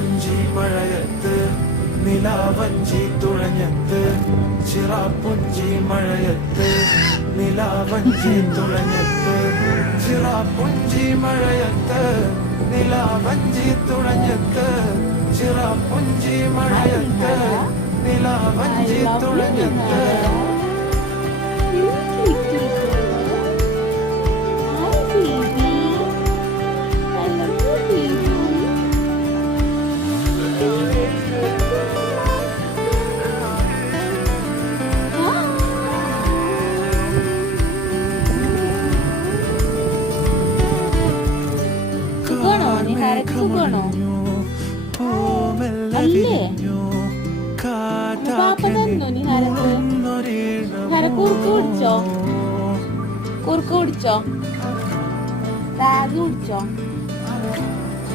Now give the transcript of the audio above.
ചിറാപ്പുഞ്ചി മഴയത്ത് നിലാവഞ്ചി തുഴഞ്ഞത്ത് ചിറാപ്പുഞ്ചി മഴയത്ത് നിലാവഞ്ചി തുഴഞ്ഞത്ത് ചിറാപ്പുഞ്ചി മഴയത്ത് നിലാവഞ്ചി തുഴഞ്ഞത്ത് ചിറാപ്പുഞ്ചി മഴയത്ത് നിലാവഞ്ചി തുഴഞ്ഞത്ത് കുറുക്ക് കുടിച്ചോ റാഗ് കുടിച്ചോ